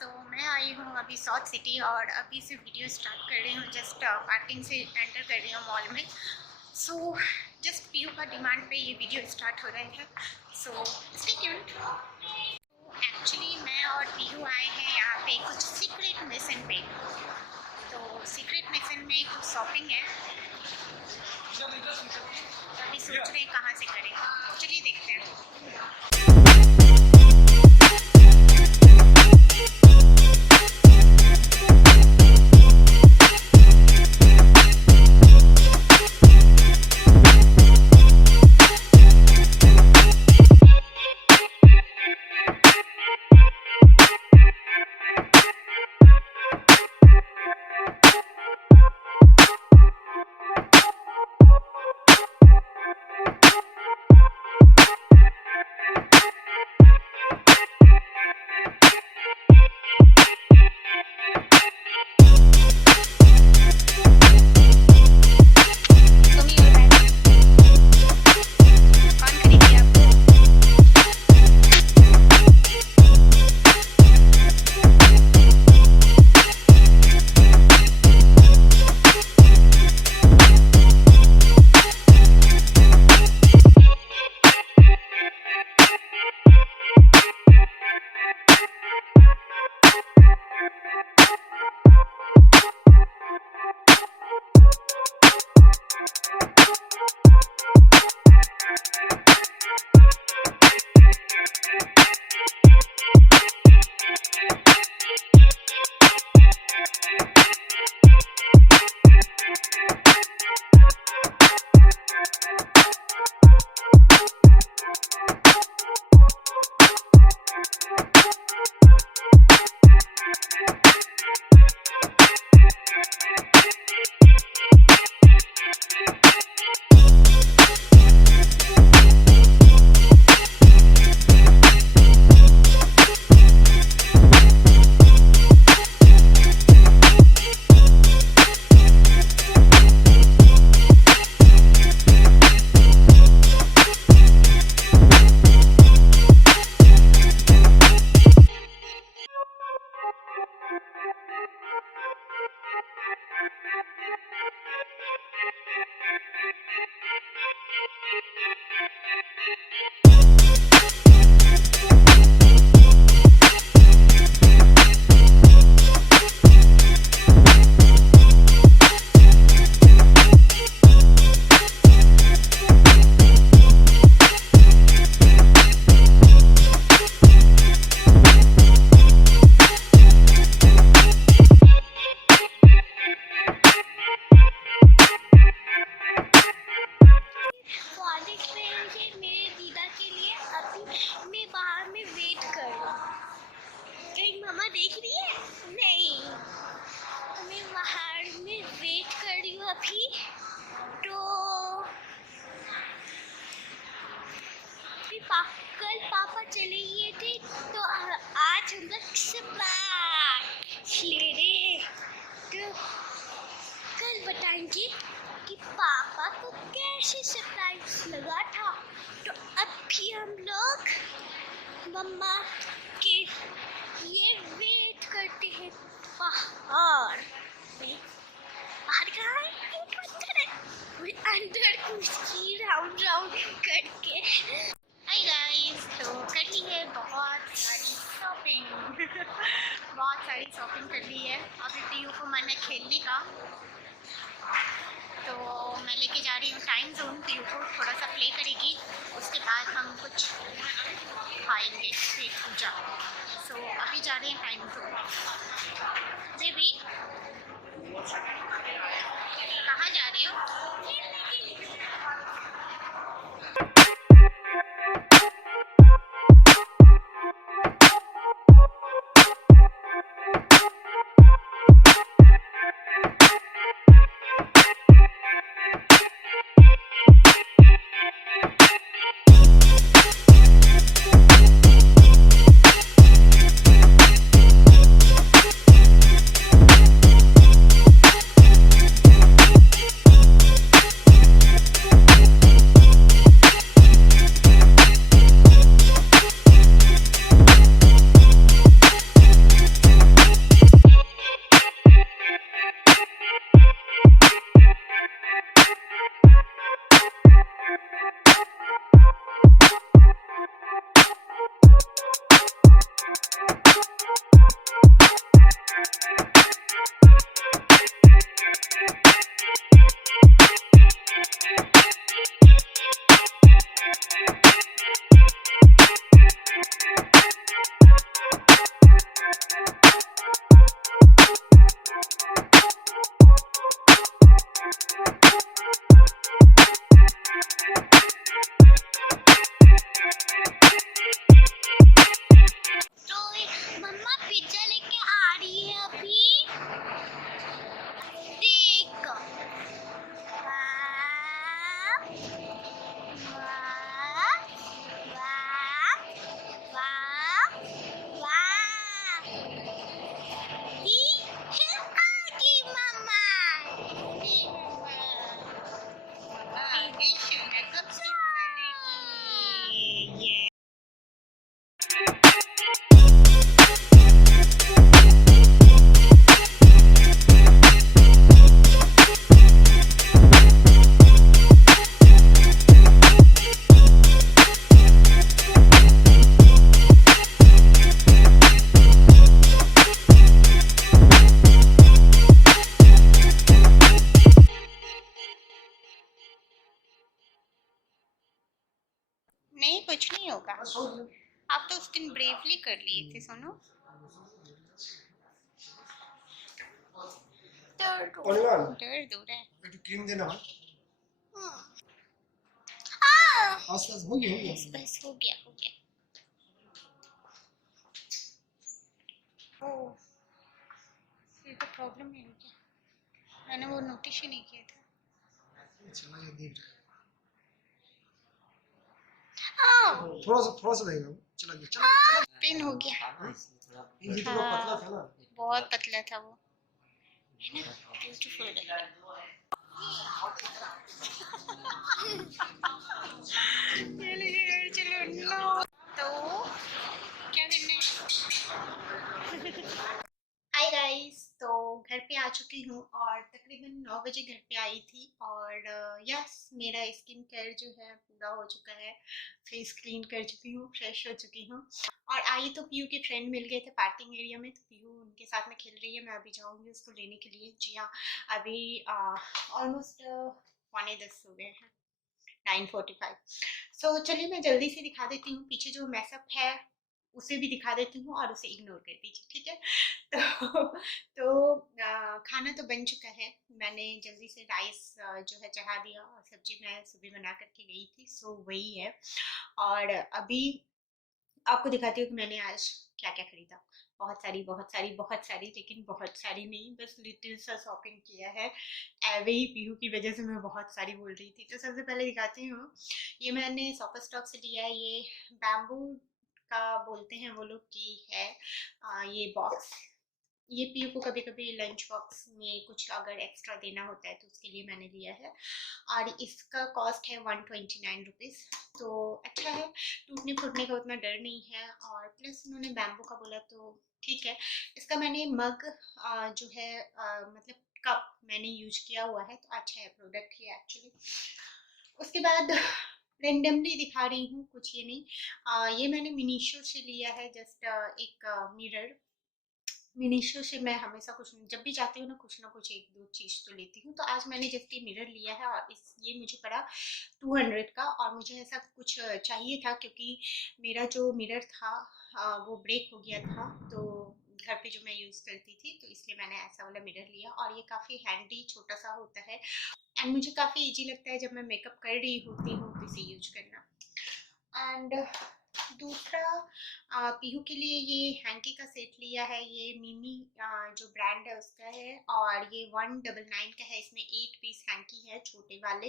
तो मैं आई हूँ अभी साउथ सिटी और अभी से वीडियो स्टार्ट कर रही हूँ। जस्ट पार्किंग से एंटर कर रही हूँ मॉल में। सो जस्ट पीयू का डिमांड पे ये वीडियो स्टार्ट हो रहे हैं। So stay tuned. एक्चुअली मैं और पीयू आए हैं यहाँ पे कुछ सीक्रेट मिशन पे। तो सीक्रेट मिशन में कुछ शॉपिंग है, अभी सोच रहे हैं कहाँ से करें। चलिए देखते हैं। मम्मा देख रही है? नहीं, मैं बाहर में वेट कर रही हूँ अभी। तो कल पापा चले गए थे, तो आज हम लोग सरप्राइज ले रहे। तो कल बताएंगे कि पापा को कैसे सरप्राइज लगा था। तो अभी हम लोग मम्मा के ये वेट करते हैं बाहर में। बाहर कहाँ है? अंदर कुर्सी राउंड राउंड करके। हाय गाइस, तो कर ली है बहुत सारी शॉपिंग बहुत सारी शॉपिंग कर ली है। अभी पीयू को मन है खेलने का, तो मैं लेके जा रही हूँ टाइम जोन। पीयू को थोड़ा सा प्ले करेगी, उसके बाद हम कुछ खाएंगे पेट पूजा। सो अभी जा रहे हैं टाइम जोन। बेबी कहाँ जा रहे हो? आप तो उस दिन ब्रेवली कर लिए थे सोनू। दर्द हो रहा है। क्रीम देना बस हो गया बस हो गया ओह, ये तो प्रॉब्लम नहीं हो गया, मैंने वो नोटिस ही नहीं किया था। चला ये देख हाँ थोड़ा सा देगा चला पेन हो गया। ये थोड़ा पतला था ना, बहुत पतला था वो, है ना, ब्यूटीफुल। चलो तो क्या करना है। हाय गाइस, तो घर पे आ चुकी हूँ और तकरीबन 9 बजे घर पे आई थी और यस मेरा स्किन केयर जो है पूरा हो चुका है, फेस क्लीन कर चुकी हूँ, फ्रेश हो चुकी हूँ और आई तो पीयू के फ्रेंड मिल गए थे पार्किंग एरिया में, तो पीयू उनके साथ में खेल रही है। मैं अभी जाऊँगी उसको लेने के लिए। जी हाँ, अभी ऑलमोस्ट 9:45 हो गए हैं, 9:45। सो चलिए मैं जल्दी से दिखा देती हूँ, पीछे जो मैसअप है उसे भी दिखा देती हूँ और उसे इग्नोर कर दीजिए, ठीक है। खाना तो बन चुका है, मैंने जल्दी से राइस जो है चढ़ा दिया और सब्जी मैं सुबह बना करके गई थी, सो वही है। और अभी आपको दिखाती हूँ कि मैंने आज क्या क्या खरीदा। बहुत सारी लेकिन बहुत सारी नहीं, बस लिटिल सा शॉपिंग किया है। एवे ही पीहू की वजह से मैं बहुत सारी बोल रही थी। तो सबसे पहले दिखाती हूँ, ये मैंने शॉपर स्टॉक से लिया है, ये बैम्बू का बोलते हैं वो लोग की है ये बॉक्स। ये पीयू को कभी कभी लंच बॉक्स में कुछ अगर एक्स्ट्रा देना होता है तो उसके लिए मैंने लिया है और इसका कॉस्ट है 129 रुपीज़। तो अच्छा है, टूटने फूटने का उतना डर नहीं है और प्लस उन्होंने बैम्बू का बोला तो ठीक है। इसका मैंने मग जो है मतलब कप मैंने यूज किया हुआ है, तो अच्छा है प्रोडक्ट ही एक्चुअली। उसके बाद रेंडमली दिखा रही हूँ, कुछ ये नहीं, ये मैंने मिनीशो से लिया है, जस्ट एक मिरर। मिनीशो से मैं हमेशा कुछ जब भी जाती हूँ ना कुछ एक दो चीज़ तो लेती हूँ, तो आज मैंने जस्ट ये मिरर लिया है और ये मुझे पड़ा 200 का और मुझे ऐसा कुछ चाहिए था क्योंकि मेरा जो मिरर था वो ब्रेक हो गया था, तो घर पे जो मैं यूज़ करती थी, तो इसलिए मैंने ऐसा वाला मिरर लिया और ये काफ़ी हैंडी छोटा सा होता है एंड मुझे काफ़ी इजी लगता है जब मैं मेकअप कर रही होती हूँ तो इसे यूज करना। एंड दूसरा पीहू के लिए ये हैंकी का सेट लिया है, ये मिमी जो ब्रांड है उसका है और ये 199 का है। इसमें 8 पीस हैंकी है छोटे वाले।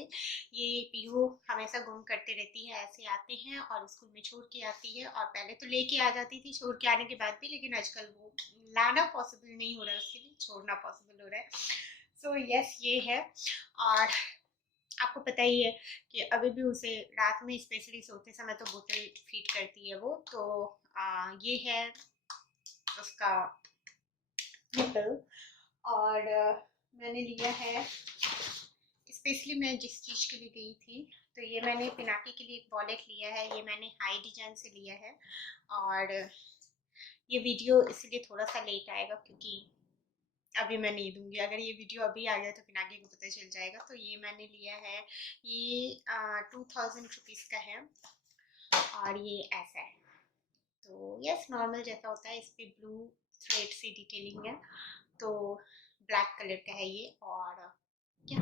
ये पीहू हमेशा गुम करते रहती है, ऐसे आते हैं और स्कूल में छोड़ के आती है और पहले तो लेके आ जाती थी छोड़ के आने के बाद भी, लेकिन आजकल वो लाना पॉसिबल नहीं हो रहा है उसके लिए, छोड़ना पॉसिबल हो रहा है। सो यस ये है। और आपको पता ही है कि अभी भी उसे रात में स्पेशली सोते समय तो बोतल फीड करती है वो, तो ये है उसका निपल। और मैंने लिया है स्पेशली मैं जिस चीज़ के लिए गई थी, तो ये मैंने पिनाकी के लिए एक वॉलेट लिया है, ये मैंने हाई डिजाइन से लिया है और ये वीडियो इसलिए थोड़ा सा लेट आएगा क्योंकि अभी मैं नहीं दूंगी, अगर ये वीडियो अभी आ गया तो पिनाकी को पता चल जाएगा। तो ये मैंने लिया है, ये 2000 रुपीज़ का है और ये ऐसा है। तो यस नॉर्मल जैसा होता है, इस पर ब्लू थ्रेड से डिटेलिंग है, तो ब्लैक कलर का है ये। और क्या,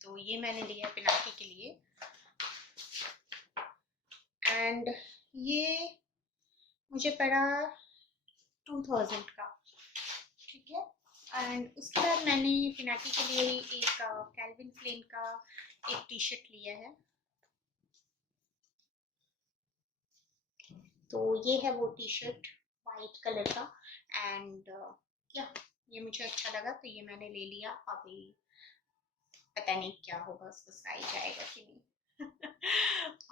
तो ये मैंने लिया पिनाकी के लिए एंड ये मुझे पड़ा 2000 का, ठीक है। एंड उसके बाद मैंने पिनाकी के लिए एक कैल्विन क्लेन का एक टी शर्ट लिया है, तो ये है वो टी शर्ट वाइट कलर का एंड या ये मुझे अच्छा लगा तो ये मैंने ले लिया। अभी पता नहीं क्या होगा, उसको साइज आएगा कि नहीं।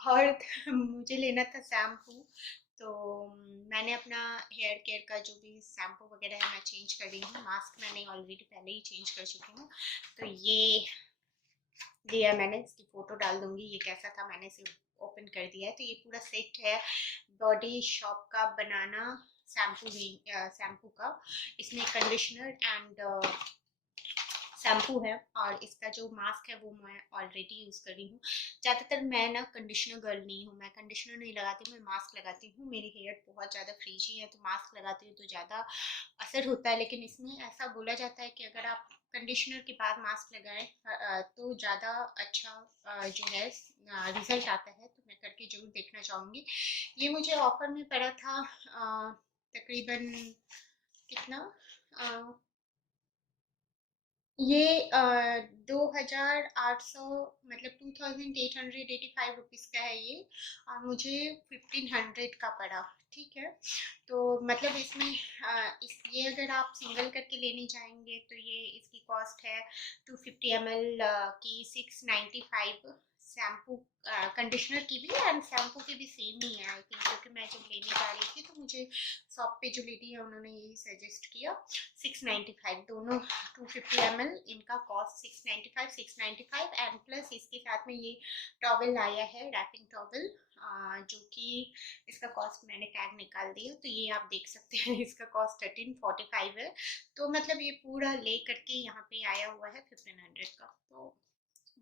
और मुझे लेना था शैम्पू, तो मैंने अपना हेयर केयर का जो भी शैम्पू वगैरह है मैं चेंज कर रही हूँ। मास्क मैंने ऑलरेडी पहले ही चेंज कर चुकी हूँ, तो ये लिया मैंने, इसकी फोटो डाल दूंगी ये कैसा था, मैंने इसे ओपन कर दिया है। तो ये पूरा सेट है बॉडी शॉप का बनाना शैम्पू का, इसमें कंडीशनर एंड शैम्पू है, और इसका जो मास्क है वो मैं ऑलरेडी यूज़ कर रही हूँ। ज़्यादातर मैं ना कंडीशनर गर्ल नहीं हूँ, मैं कंडीशनर नहीं लगाती, मैं मास्क लगाती हूँ। मेरी हेयर बहुत ज़्यादा फ्रीजी है तो मास्क लगाती हूँ तो ज़्यादा असर होता है। लेकिन इसमें ऐसा बोला जाता है कि अगर आप कंडीशनर के बाद मास्क लगाएं तो ज़्यादा अच्छा जो है रिजल्ट आता है। तो मैं करके ज़रूर देखना चाहूँगी। ये मुझे ऑफर में पड़ा था तकरीबन कितना, ये 2800 मतलब 2885 रुपीज़ का है ये, और मुझे 1500 का पड़ा। ठीक है, तो मतलब इसमें ये अगर आप सिंगल करके लेने जाएंगे तो ये इसकी कॉस्ट है 250 ml की 695। शैम्पू कंडीशनर की भी एंड शैम्पू की भी सेम ही है आई थिंक, क्योंकि मैं जब लेने जा रही थी तो मुझे शॉप पे जो लेडी है उन्होंने यही सजेस्ट किया। 695 दोनों 250 ml, इनका कॉस्ट 695 एंड प्लस इसके साथ में ये टॉवल आया है, रैपिंग टॉवल, जो कि इसका कॉस्ट मैंने टैग निकाल दिया तो ये आप देख सकते हैं इसका कॉस्ट 1345 है। तो मतलब ये पूरा ले करके यहाँ पे आया हुआ है 1500 का। तो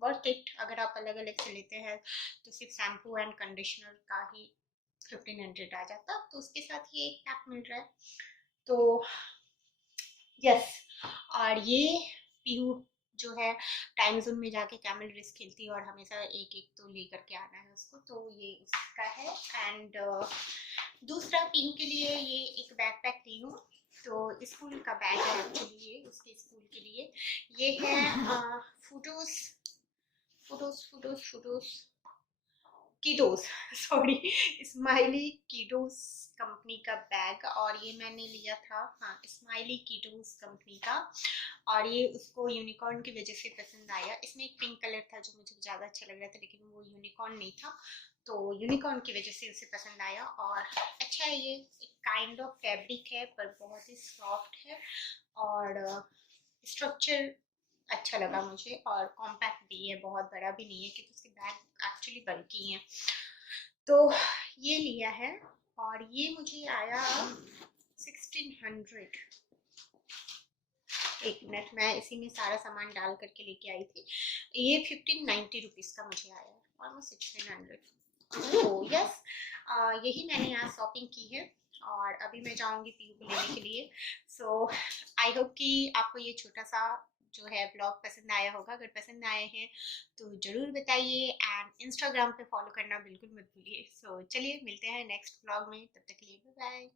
वर्थ इट। अगर आप अलग अलग से लेते हैं तो सिर्फ शैम्पू एंड कंडीशनर का ही 1500 आ जाता, तो उसके साथ ये एक पैक मिल रहा है। तो यस, और ये पीहू जो है टाइम जोन में जाके कैमल रेस खेलती है और हमेशा एक एक तो ले करके आना है उसको, तो ये उसका है। एंड दूसरा पीहू के लिए ये एक बैकपैक ली हूँ, तो स्कूल का बैग है एक्चुअली, ये उसके स्कूल के लिए। ये है फोटोज कीडोस सॉरी स्माइली कीडोस कंपनी का बैग, और ये मैंने लिया था, हाँ, स्माइली कीडोस कंपनी का। और ये उसको यूनिकॉर्न की वजह से पसंद आया। इसमें एक पिंक कलर था जो मुझे ज़्यादा अच्छा लग रहा था, लेकिन वो यूनिकॉर्न नहीं था, तो यूनिकॉर्न की वजह से उसे पसंद आया। और अच्छा है, ये एक काइंड ऑफ फैब्रिक है पर बहुत ही सॉफ्ट है, और स्ट्रक्चर अच्छा लगा मुझे, और कॉम्पैक्ट भी है, बहुत बड़ा भी नहीं है, क्योंकि उसके बैग एक्चुअली बल्की हैं। तो ये लिया है, और ये मुझे आया 1600। एक मिनट, मैं इसी में सारा सामान डाल करके लेके आई थी। ये 1590 रुपीज़ का मुझे आया, ऑलमोस्ट 1600। तो यस, यही मैंने यहाँ शॉपिंग की है, और अभी मैं जाऊँगी पीयू को लेने के लिए। सो आई होप कि आपको ये छोटा सा जो है ब्लॉग पसंद आया होगा। अगर पसंद आए हैं तो ज़रूर बताइए, एंड इंस्टाग्राम पे फॉलो करना बिल्कुल मत भूलिए। सो चलिए मिलते हैं नेक्स्ट ब्लॉग में, तब तक के लिए बाय बाय।